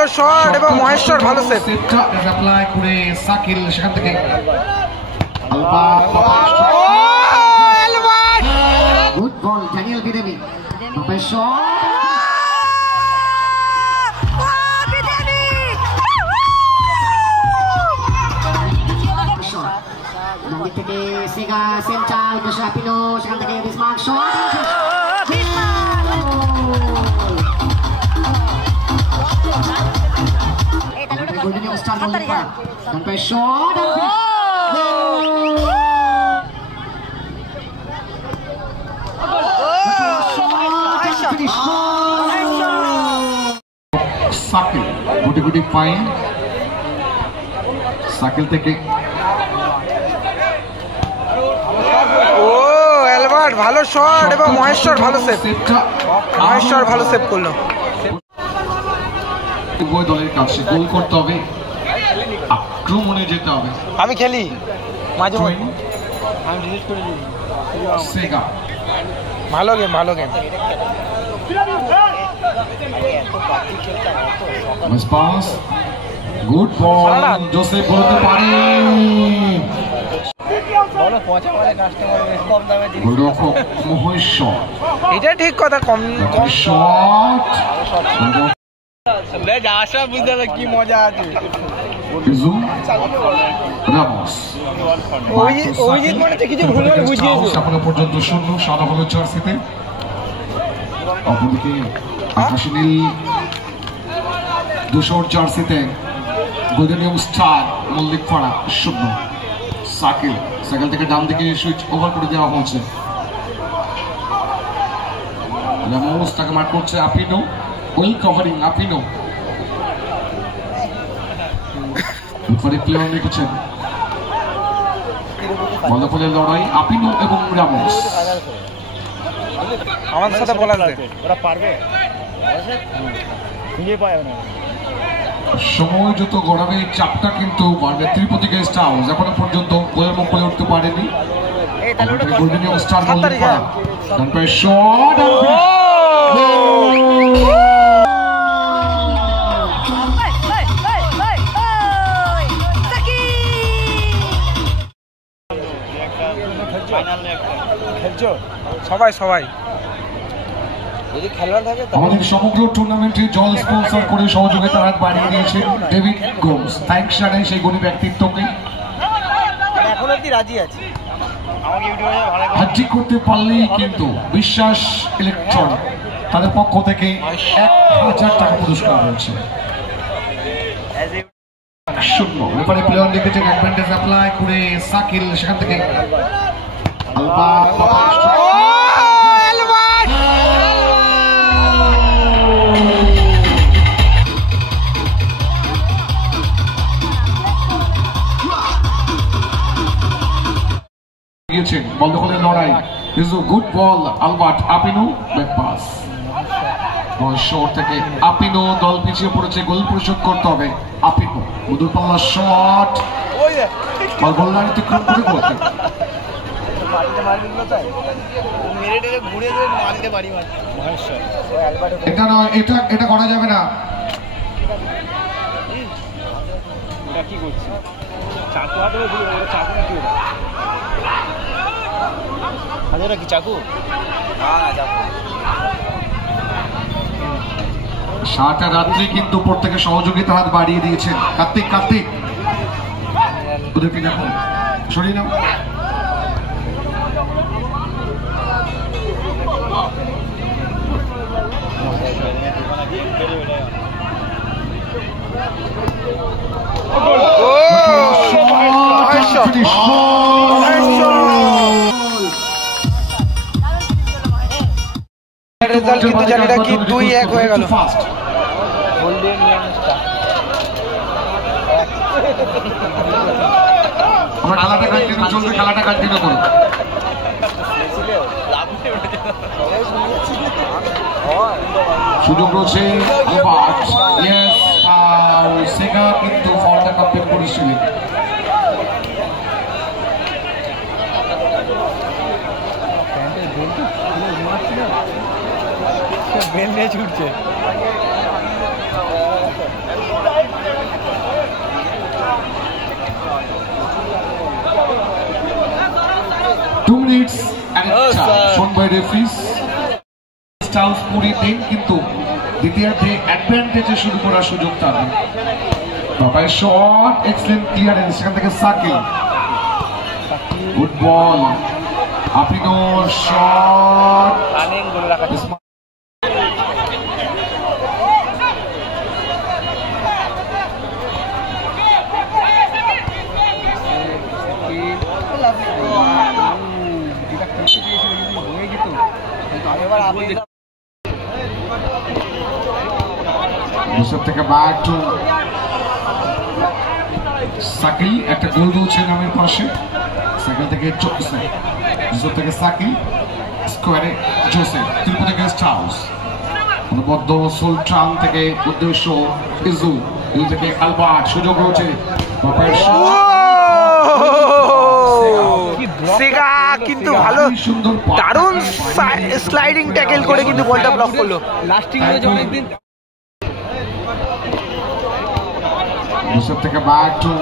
ভালো শট এবং মহেশ্বর ভালো সেভ। অ্যাপ্লাই করে সাকিল সেখান থেকে গুড বল ড্যানিয়েল বিদেবি থেকে সিগা সেন্ট্রাল গোসাপিনো সেখান থেকে বিসমার্ক শট গোল্ডেন স্টার গোল করা ডান পায়ে শট সাকিল গুটি গুটি পাইন সাকিল থেকে ভালো শট এবং মহেশ্বর ভালো সেভ। মহেশ্বর ভালো সেভ করলো। উভয় দলের কাছে গোল করতে হবে, আক্রমণে যেতে হবে। আমি খেলি মাঝে সেগা ভালো গেম ভালো গেম। গুড বল জোসেফ বলতে পারে এটা ঠিক কথা। কম কম শট আসা বুঝতে হবে কি মজা আছে। পর্যন্ত শূন্য সাদা হলো জার্সিতে। অপরদিকে আকাশী নীল ধূসর জার্সিতে গোল্ডেন স্টার মল্লিক পাড়া শূন্য। সাকিল সাইকেল থেকে ডান দিকে সুইচ ওভার করে দেওয়া হচ্ছে। রামোস তাকে মার করছে আপিনো, ওয়েল কভারিং আপিনো। প্লেয়ার লিখেছেন বলফলের লড়াই আপিনো এবং রামোস। আমাদের সাথে বলা ওরা পারবে সময় যত গড়াবে চাপটা কিন্তু বাড়বে। তিরুপতি গেস্ট হাউস এখনো পর্যন্ত গোলের মুখ করে উঠতে পারেনি। গোল্ডেন স্টার গোল করা ডান পায়ে শট সবাই সবাই আমাদের সমগ্র টুর্নামেন্টে জল স্পন্সর করে সহযোগিতার হাত বাড়িয়ে দিয়েছেন ডেভিড গোমস। থ্যাঙ্কস জানাই সেই গুণী ব্যক্তিত্বকে। হ্যাট্রিক করতে পারলেই কিন্তু বিশ্বাস ইলেকট্রনিক তাদের পক্ষ থেকে 1000 টাকা পুরস্কার রয়েছে। শূন্য ব্যাপারে প্লেয়ার লিখেছেন অ্যাডভান্টেজ অ্যাপ্লাই করে সাকিল সেখান থেকে বল দখলের লড়াই। Good ball Albert Apino back pass shot থেকে আপিনো দল পিছিয়ে পড়েছে। গোল পরিশোধ করতে হবে আপিনো। মধুর পাল্লা শট বল গোললাইন অতিক্রম করে করতে এটা নয়, এটা করা যাবে না। কি করছি চাকু হাতে চাকু নাকি হাজারা কি চাকু? সারাটা রাত্রি কিন্তু প্রত্যেকে সহযোগিতা হাত বাড়িয়ে দিয়েছেন। কার্তিক কার্তিক ওদেরকে দেখো সরিয়ে নাও। রেজাল্ট কিন্তু জানি না কি 2-1 হয়ে গেল। আমরা খেলাটা কন্টিনিউ চলবে, খেলাটা কন্টিনিউ করুন। সুযোগ রয়েছে সেগা কিন্তু ফলটা কমপ্লিট করেছিলেন। বেল নিয়ে ছুটছে। 2 minutes and shown by referees. Charles Puri দিন কিন্তু দ্বিতীয়ার্ধে অ্যাডভান্টেজে শুরু করার সুযোগ তাদের। বাবাই শট, এক্সেলেন্ট ক্লিয়ারেন্স, সেখান থেকে Sakil, good ball, Apino shot, Joseph থেকে ব্যাক টু সাকিল, একটা গোল রয়েছে নামের পাশে, সাকিল থেকে জোসেফ থেকে সাকিল, স্কোয়ারে জোসেফ, তিরুপতি গেস্ট হাউস, অনুবদ্ধ সুলতান থেকে উদ্দেশ্য ইজু, ইজু থেকে আলবার্ট, সুযোগ রয়েছে বাপায়ের সেগা কিন্তু ভালো দারুণ স্লাইডিং ট্যাকেল করে কিন্তু বলটা ব্লক করলো। লাস্টিং হয়েছে অনেকদিন। জোসেফ থেকে ব্যাক টু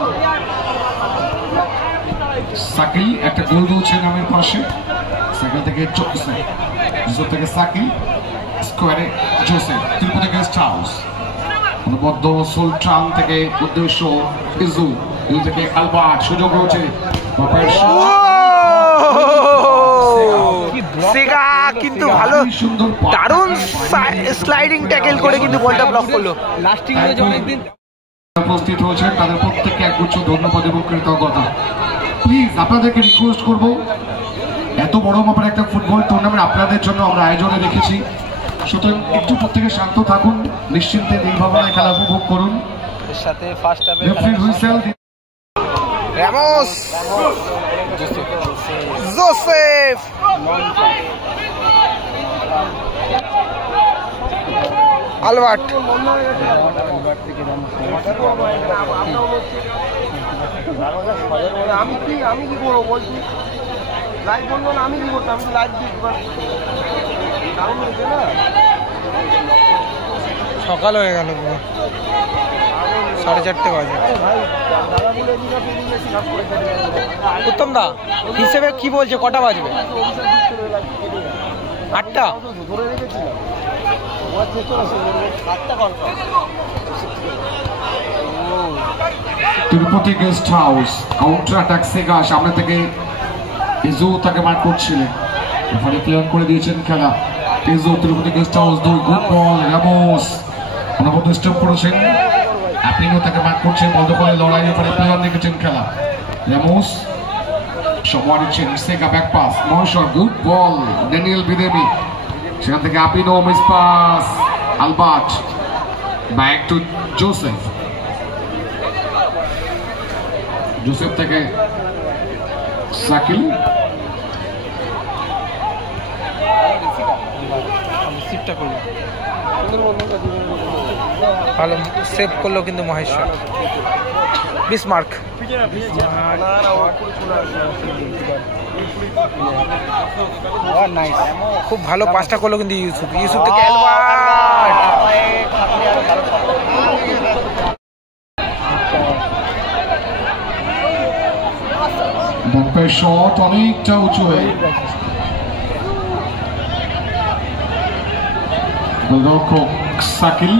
সাকিল, একটা গোল রয়েছে নামের পাশে, সাকিল থেকে জোসেফ থেকে সাকিল, স্কোয়ারে জোসেফ, তিরুপতি গেস্ট হাউস, অনুবদ্ধ সুলতান থেকে উদ্দেশ্য ইজু, ইজু থেকে আলবার্ট, সুযোগ রয়েছে বাপায়ের সেগা কিন্তু ভালো দারুণ স্লাইডিং ট্যাকেল করে কিন্তু বলটা ব্লক করলো। লাস্টিং হয়েছে অনেকদিন। উপস্থিত হয়েছেন তাদের প্রত্যেককে একগুচ্ছ ধন্যবাদ এবং কৃতজ্ঞতা। প্লিজ আপনাদেরকে রিকোয়েস্ট করব, এত বড় মাপের একটা ফুটবল টুর্নামেন্ট আপনাদের জন্য আমরা আয়োজনে রেখেছি, সুতরাং একটু প্রত্যেকে শান্ত থাকুন, নিশ্চিন্তে নির্ভাবনায় খেলা উপভোগ করুন। এর সাথে ফার্স্ট হাফে referee whistle, Ramos, Joseph, Albert, আমি কি করবো বলছি, লাইভ বলবো না, আমি কি করতাম, আমি লাইভ না। সকাল হয়ে গেল, 4:30 বাজে। উত্তম দা হিসেবে কি বলছে, কটা বাজবে? 8টা। Tirupati guest house counter attack, Sega সামনে থেকে ইজু তাকে মার করছিলেন, রেফারি ক্লিয়ার করে দিয়েছেন খেলা। Izu, Tirupati guest house 2, good ball, Ramos অনবদ্য স্টেপ করেছেন, অ্যাপিনো তাকে মার করছেন, বল দখলে লড়াই, রেফারি ক্লিয়ার দেখেছেন খেলা। রামোস সময় নিচ্ছেন, Sega back pass, Maheshwar, good ball, Daniel Bidemi, সেখান থেকে Apino miss pass, Albert back to Joseph, Joseph থেকে সাকিল, ভালো সেভ করলো কিন্তু মহেশ্বর। বিসমার্ক খুব ভালো পাসটা করলো কিন্তু ইউসুফ, ইউসুফ থেকে আলবার্ট, বাপায়ের শট অনেকটা উঁচু হয়ে, গোলরক্ষক সাকিল,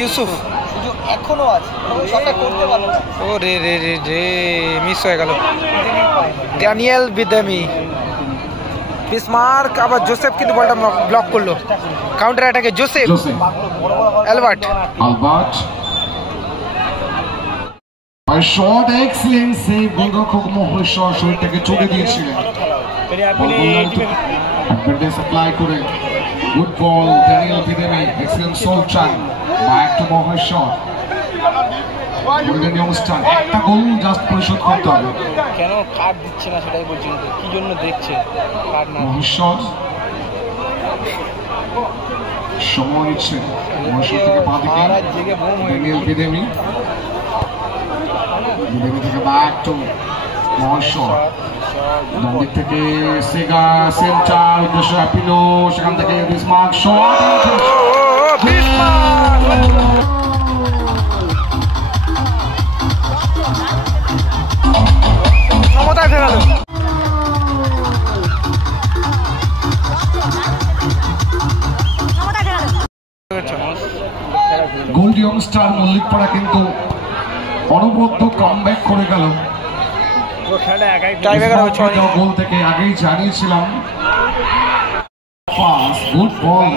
ইউসুফ এখনো আছে, করতে পারলো না। ও রে রে রে রে, মিস হয়ে গেল। ড্যানিয়েল বিদেমি, বিসমার্ক, আবার জোসেফ কিন্তু বলটা ব্লক করলো। কাউন্টার অ্যাটাকে Joseph, Albert, shot excellent save, গোলরক্ষক মহেশ্বর শরীরটাকে চড়ে দিয়েছিলেন, সাপ্লাই করে, good ball, Daniel Bidemi, excellent সোলচান, back to Maheshwar, golden youngster একটা গোল জাস্ট পরিশোধ করতে হবে। কেন কার্ড দিচ্ছে না সেটাই বলছি, কি জন্য দেখছে কার্ড না। মহেশ্বর সময় নিচ্ছে, মহেশ্বর থেকে বাঁ দিকে ড্যানিয়েল বিদেমি, বিদেমি থেকে ব্যাক টু মহেশ্বর, ডান দিক থেকে সেগা সেন্টার উদ্দেশ্য অ্যাপিনো, সেখান থেকে বিসমার্ক শট, ক্ষমতায় ফেরালো। গোল্ড ইয়ংস্টার মল্লিকপাড়া কিন্তু অনবদ্য কামব্যাক করে গেল। গোল থেকে আগেই জানিয়েছিলাম গুড বল,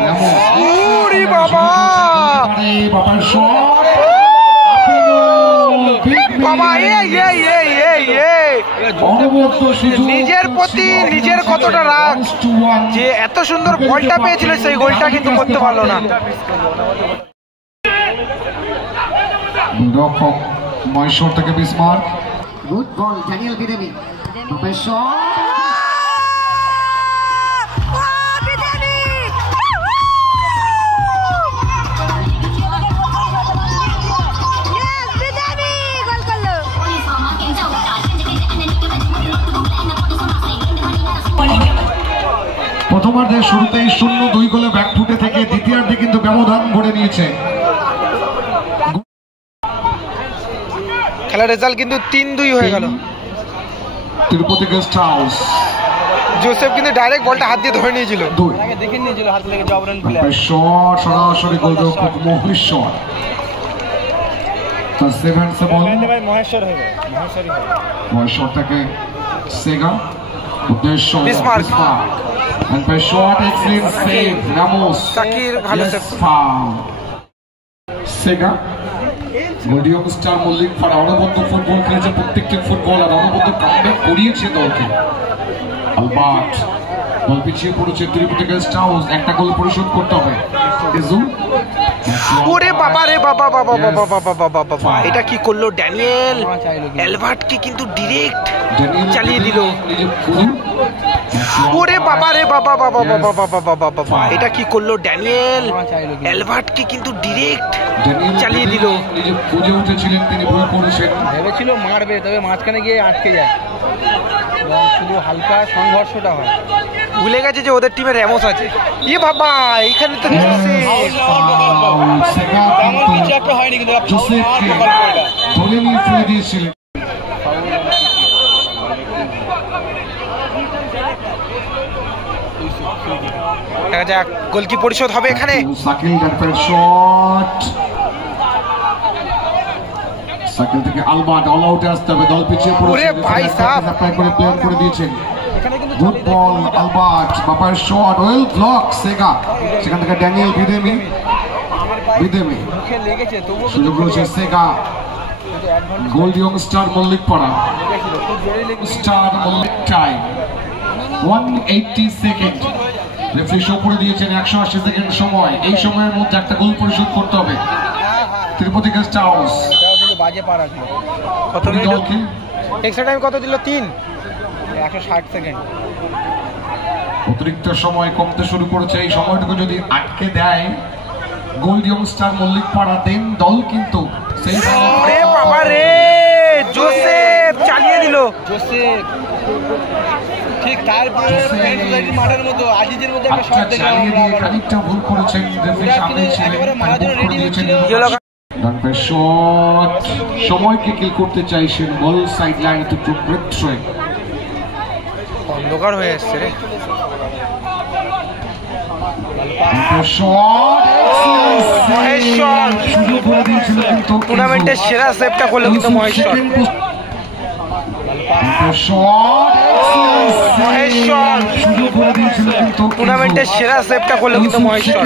নিজের প্রতি নিজের কতটা রাগ, যে এত সুন্দর বলটা পেয়েছিল সেই গোলটা কিন্তু করতে পারলো না। রক্ষক মহেশ্বর থেকে বিসমার্ক, গুড বল ড্যানিয়েল বিদেমি, প্রথমার্ধের শুরুতেই 0-2 গোলে ব্যাকফুটে থেকে দ্বিতীয়ার্ধে কিন্তু ব্যবধান গড়ে নিয়েছে। খেলার রেজাল্ট কিন্তু 3-2 হয়ে গেল। তিরুপতি গেস্ট হাউস, জোসেফ কিন্তু ডাইরেক্ট বলটা হাত দিয়ে ধরে নিয়েছিল, দেখে নিয়েছিল হাত লেগে জবরান শট, সরাসরি গোলরক্ষক মহেশ্বর, তার সেভেন্সে বল মহেশ্বর থেকে সেগা উদ্দেশ্য Bismarck, and by shot excellent save Ramos, Shakir ভালো সেভ, সেগা গোল্ড ইয়ংস্টার মল্লিকপাড়া অনবদ্য ফুটবল খেলেছে, প্রত্যেকটি ফুটবলার অনবদ্য কামব্যাক করিয়েছে দলকে। আলবার্ট বল পিছিয়ে পড়েছে তিরুপতি গেস্ট হাউস, একটা গোল পরিশোধ করতে হবে। ওরে বাবা রে বাবা বাবা বাবা বাবা বাবা বাবা, এটা কি করলো ড্যানিয়েল অ্যালবার্টকে কিন্তু ডিরেক্ট চালিয়ে দিল। ওরে বাবা রে বাবা বাবা বাবা বাবা বাবা বাবা, এটা কি করলো ড্যানিয়েল অ্যালবার্টকে কিন্তু ডিরেক্ট চালিয়ে দিল। নিজে বুঝে উঠেছিলেন তিনি ভুল করেছেন, ভেবেছিল মারবে, তবে মাঝখানে গিয়ে আটকে যায়, শুধু হালকা সংঘর্ষটা হয়। ভুলে গেছে যে ওদের টিমে র্যামোস আছে। ই বাবা, এখানে তো হয়নি কিন্তু ধরে নিয়ে ফেলে দিয়েছিলেন। দেখা যাক গোল কি পরিশোধ হবে এখানে। সাকিল শট, সাকিল থেকে আলবার্ট অল আউটে আসতে হবে, দল পিছিয়ে পড়েছে, ভাই সাহেব করে প্লেয়ার করে দিয়েছেন। গুড বল আলবার্ট, বাবার শট ওয়েল ব্লক সেগা, সেখান থেকে ড্যানিয়েল বিদেমি, বিদেমি সুযোগ রয়েছে Sega, gold youngster Mallikpara, star Mallik time 180 second, referee show করে দিয়েছেন 180 সেকেন্ড সময়, এই সময়ের মধ্যে একটা গোল পরিশোধ করতে হবে তিরুপতি গেস্ট হাউস। বাজে পার আছে কত মিনিট এক্সট্রা টাইম কত দিল? 160 সেকেন্ড। অতিরিক্ত সময় কমতে শুরু করেছে, এই সময়টুকু যদি আটকে দেয় গোল্ড ইয়ংস্টার মল্লিকপাড়া দেন দল কিন্তু সেই বাবা রে, জোসেফ চালিয়ে দিল, জোসেফ ঠিক তারপরে মাঠের মতো আজিজের মধ্যে একটা শট চালিয়ে দিয়ে খানিকটা ভুল করেছেন, রেফারি সামনে ছিলেন, শট সময়কে কিল করতে চাইছেন, ball side line to break throw, অন্ধকার হয়ে আসছে রে। টুর্নামেন্টের সেরা সেভটা করলো কিন্তু মহেশ্বর, টুর্নামেন্টের সেরা সেভটা করলো কিন্তু মহেশ্বর।